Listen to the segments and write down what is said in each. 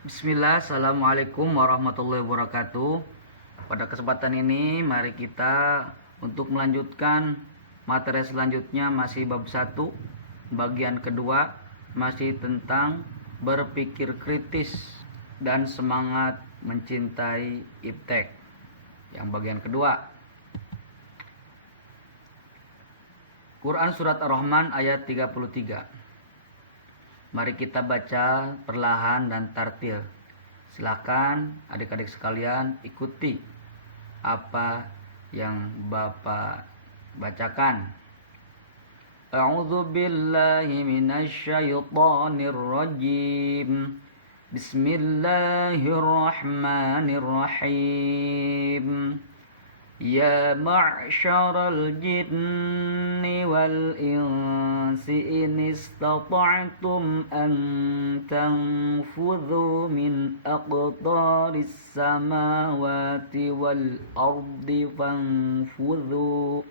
Bismillah, Assalamualaikum warahmatullahi wabarakatuh. Pada kesempatan ini mari kita untuk melanjutkan materi selanjutnya, masih bab 1 bagian kedua, masih tentang berpikir kritis dan semangat mencintai iptek. Yang bagian kedua, Quran Surat Ar-Rahman ayat 33. Mari kita baca perlahan dan tartil. Silakan adik-adik sekalian ikuti apa yang Bapak bacakan. A'udzu billahi minasyaitonir rajim. Bismillahirrahmanirrahim. Ya ma'syaral jinni wal insi in istata'tum an tanfudhu min aqtaris samawati wal ardi fanfudhu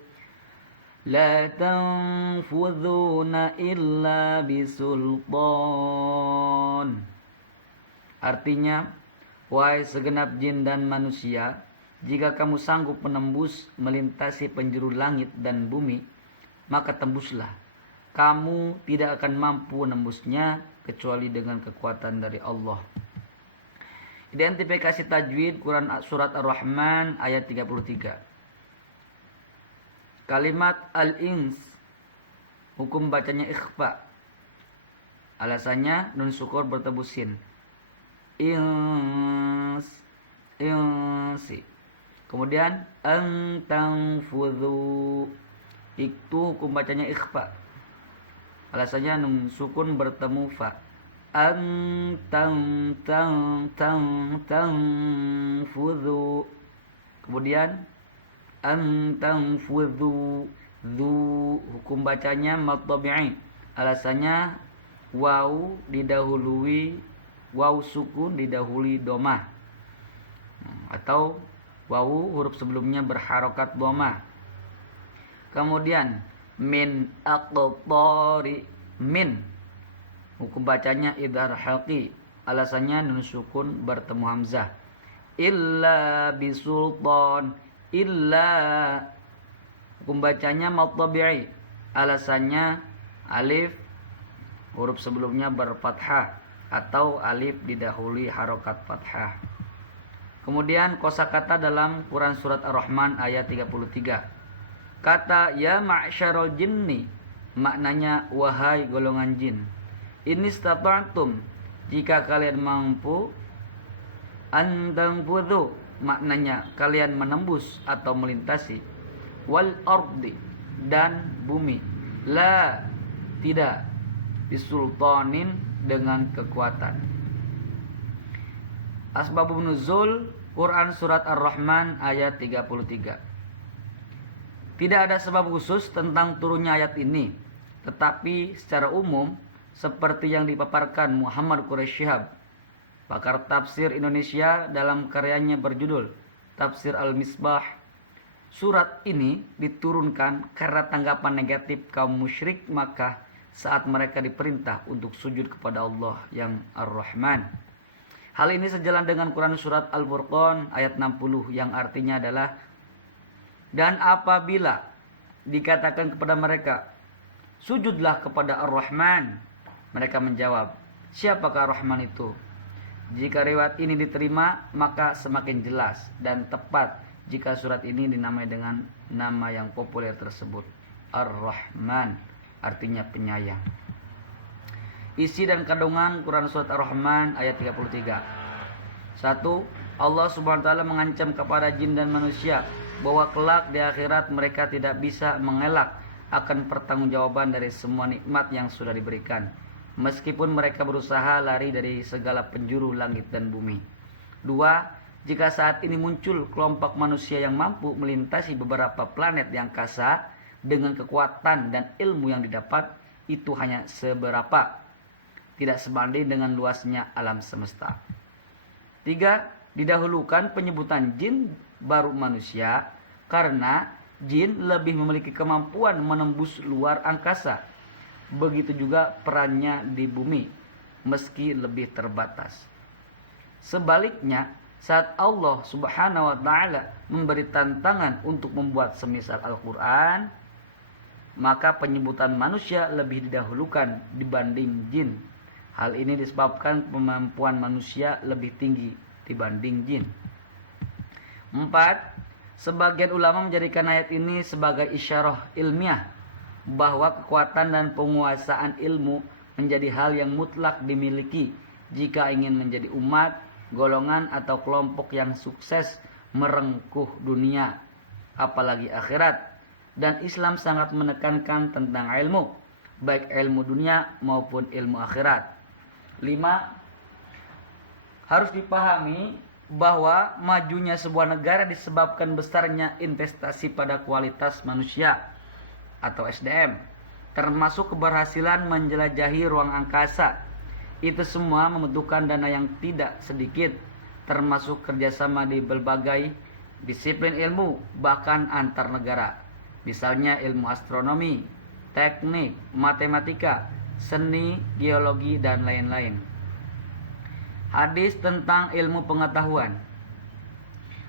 la tanfudhuna illa bisultan. Artinya, wahai segenap jin dan manusia, jika kamu sanggup menembus melintasi penjuru langit dan bumi, maka tembuslah. Kamu tidak akan mampu menembusnya kecuali dengan kekuatan dari Allah. Identifikasi tajwid Quran Surat Ar-Rahman ayat 33. Kalimat al-ins, hukum bacanya ikhfa. Alasannya nun syukur bertemu sin. Insi. Kemudian tanfudhu, itu hukum bacanya ikhfa. Alasannya nun sukun bertemu fa. Tanfudhu. Kemudian tanfudhu, dhu, hukum bacanya mad tabi'i. Alasannya waw sukun didahului domah, atau wawu huruf sebelumnya berharokat dhamma. Kemudian min aqtari, min, hukum bacanya idhar halqi. Alasannya nun sukun bertemu hamzah. Illa bisultan, illa, hukum bacanya mad tabi'i. Alasannya alif huruf sebelumnya berfathah atau alif didahului harokat fathah. Kemudian kosakata dalam Quran Surat Ar-Rahman ayat 33. Kata ya ma'syarul jinni, maknanya wahai golongan jin. Ini stata'tum, jika kalian mampu. Antanfudhu, maknanya kalian menembus atau melintasi. Wal ardi, dan bumi. La, tidak. Bisultanin, dengan kekuatan. Asbabun nuzul Quran Surat Ar-Rahman ayat 33. Tidak ada sebab khusus tentang turunnya ayat ini, tetapi secara umum seperti yang dipaparkan Muhammad Quraish Shihab, pakar tafsir Indonesia, dalam karyanya berjudul Tafsir Al-Misbah. Surat ini diturunkan karena tanggapan negatif kaum musyrik Makkah saat mereka diperintah untuk sujud kepada Allah yang Ar-Rahman. Hal ini sejalan dengan Quran Surat Al-Furqan ayat 60 yang artinya adalah, dan apabila dikatakan kepada mereka, sujudlah kepada Ar-Rahman, mereka menjawab, siapakah Ar-Rahman itu? Jika riwayat ini diterima, maka semakin jelas dan tepat jika surat ini dinamai dengan nama yang populer tersebut, Ar-Rahman, artinya penyayang. Isi dan kandungan Quran Surat Ar-Rahman ayat 33. 1. Allah subhanahu wa ta'ala mengancam kepada jin dan manusia bahwa kelak di akhirat mereka tidak bisa mengelak akan pertanggungjawaban dari semua nikmat yang sudah diberikan, meskipun mereka berusaha lari dari segala penjuru langit dan bumi. 2. Jika saat ini muncul kelompok manusia yang mampu melintasi beberapa planet di angkasa dengan kekuatan dan ilmu yang didapat, itu hanya seberapa, tidak sebanding dengan luasnya alam semesta. 3. Didahulukan penyebutan jin baru manusia karena jin lebih memiliki kemampuan menembus luar angkasa. Begitu juga perannya di bumi, meski lebih terbatas. Sebaliknya, saat Allah Subhanahu wa taala memberi tantangan untuk membuat semisal Al-Qur'an, maka penyebutan manusia lebih didahulukan dibanding jin. Hal ini disebabkan kemampuan manusia lebih tinggi dibanding jin. 4. Sebagian ulama menjadikan ayat ini sebagai isyarah ilmiah bahwa kekuatan dan penguasaan ilmu menjadi hal yang mutlak dimiliki jika ingin menjadi umat, golongan atau kelompok yang sukses merengkuh dunia, apalagi akhirat. Dan Islam sangat menekankan tentang ilmu, baik ilmu dunia maupun ilmu akhirat. 5. Harus dipahami bahwa majunya sebuah negara disebabkan besarnya investasi pada kualitas manusia atau SDM, termasuk keberhasilan menjelajahi ruang angkasa. Itu semua membutuhkan dana yang tidak sedikit, termasuk kerjasama di berbagai disiplin ilmu, bahkan antar negara. Misalnya ilmu astronomi, teknik, matematika, seni, geologi, dan lain-lain. Hadis tentang ilmu pengetahuan.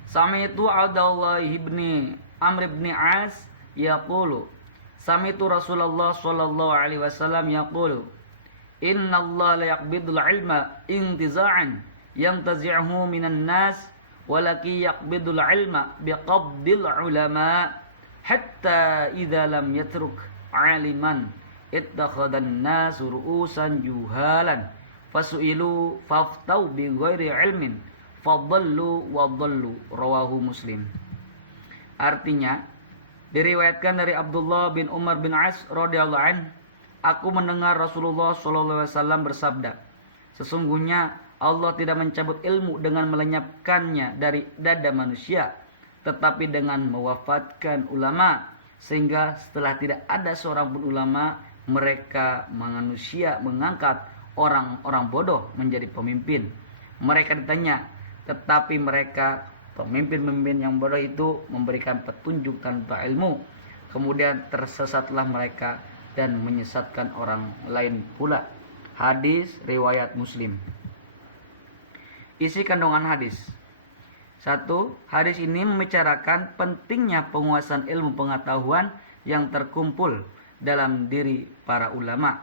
Sami'tu Abdullah ibni Amr ibn As yaqulu, sami'tu Rasulullah sallallahu alaihi wasallam yaqulu, inna Allah la yaqbidul ilma intiza'an yantazi'uhu minan nas walaki yaqbidul ilma biqabdil ulama hatta idza lam yatruk aliman ittakhadhan nasu ru'usan juhalan fasu'ilu faftau bi ghairi ilmin fadallu wa dallu, rawahu Muslim. Artinya, diriwayatkan dari Abdullah bin Umar bin As radhiyallahu an, aku mendengar Rasulullah sallallahu alaihi wasallam bersabda, sesungguhnya Allah tidak mencabut ilmu dengan melenyapkannya dari dada manusia, tetapi dengan mewafatkan ulama, sehingga setelah tidak ada seorang pun ulama, mereka manusia mengangkat orang-orang bodoh menjadi pemimpin. Mereka ditanya, tetapi mereka pemimpin-pemimpin yang bodoh itu memberikan petunjuk tanpa ilmu, kemudian tersesatlah mereka dan menyesatkan orang lain pula. Hadis riwayat Muslim. Isi kandungan hadis. 1. Hadis ini membicarakan pentingnya penguasaan ilmu pengetahuan yang terkumpul dalam diri para ulama.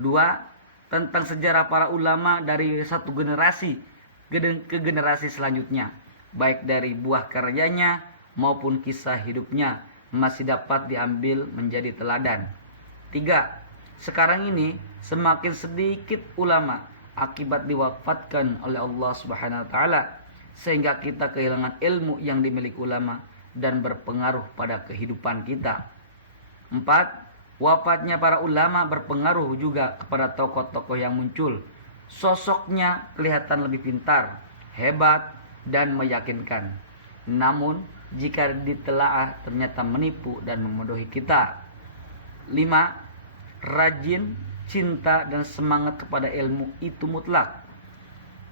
2. Tentang sejarah para ulama dari satu generasi ke generasi selanjutnya, baik dari buah karyanya maupun kisah hidupnya masih dapat diambil menjadi teladan. 3. Sekarang ini semakin sedikit ulama akibat diwafatkan oleh Allah Subhanahu wa taala, sehingga kita kehilangan ilmu yang dimiliki ulama dan berpengaruh pada kehidupan kita. 4. Wafatnya para ulama berpengaruh juga kepada tokoh-tokoh yang muncul. Sosoknya kelihatan lebih pintar, hebat, dan meyakinkan. Namun, jika ditelaah ternyata menipu dan memodohi kita. 5. Rajin, cinta, dan semangat kepada ilmu itu mutlak.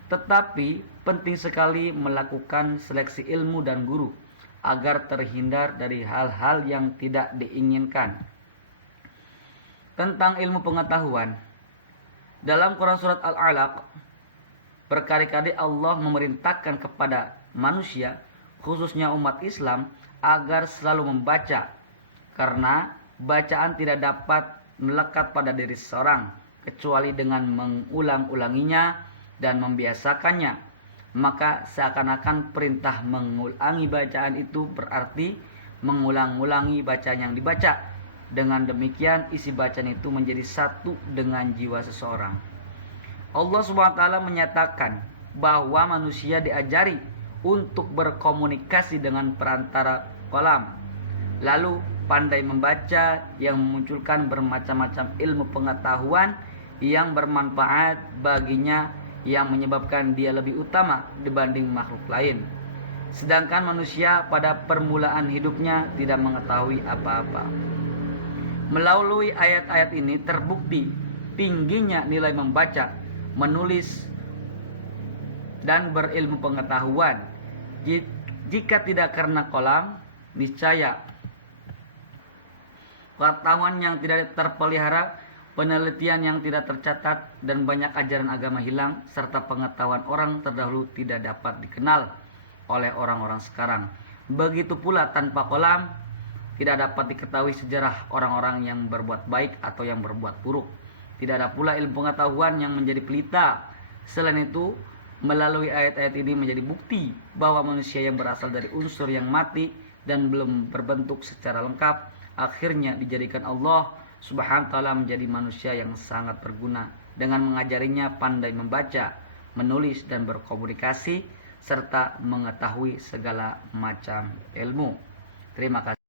Tetapi penting sekali melakukan seleksi ilmu dan guru agar terhindar dari hal-hal yang tidak diinginkan. Tentang ilmu pengetahuan, dalam Quran surat Al-Alaq berkali-kali Allah memerintahkan kepada manusia, khususnya umat Islam, agar selalu membaca, karena bacaan tidak dapat melekat pada diri seseorang kecuali dengan mengulang-ulanginya dan membiasakannya. Maka seakan-akan perintah mengulangi bacaan itu berarti mengulang-ulangi bacaan yang dibaca. Dengan demikian isi bacaan itu menjadi satu dengan jiwa seseorang. Allah SWT menyatakan bahwa manusia diajari untuk berkomunikasi dengan perantara kalam, lalu pandai membaca yang memunculkan bermacam-macam ilmu pengetahuan yang bermanfaat baginya, yang menyebabkan dia lebih utama dibanding makhluk lain. Sedangkan manusia pada permulaan hidupnya tidak mengetahui apa-apa. Melalui ayat-ayat ini terbukti tingginya nilai membaca, menulis, dan berilmu pengetahuan. Jika tidak karena kolam, niscaya pengetahuan yang tidak terpelihara penelitian yang tidak tercatat, dan banyak ajaran agama hilang, serta pengetahuan orang terdahulu tidak dapat dikenal oleh orang-orang sekarang. Begitu pula tanpa kolam, tidak dapat diketahui sejarah orang-orang yang berbuat baik atau yang berbuat buruk. Tidak ada pula ilmu pengetahuan yang menjadi pelita. Selain itu, melalui ayat-ayat ini menjadi bukti bahwa manusia yang berasal dari unsur yang mati dan belum berbentuk secara lengkap, akhirnya dijadikan Allah Subhanahu wa ta'ala menjadi manusia yang sangat berguna dengan mengajarinya pandai membaca, menulis dan berkomunikasi serta mengetahui segala macam ilmu. Terima kasih.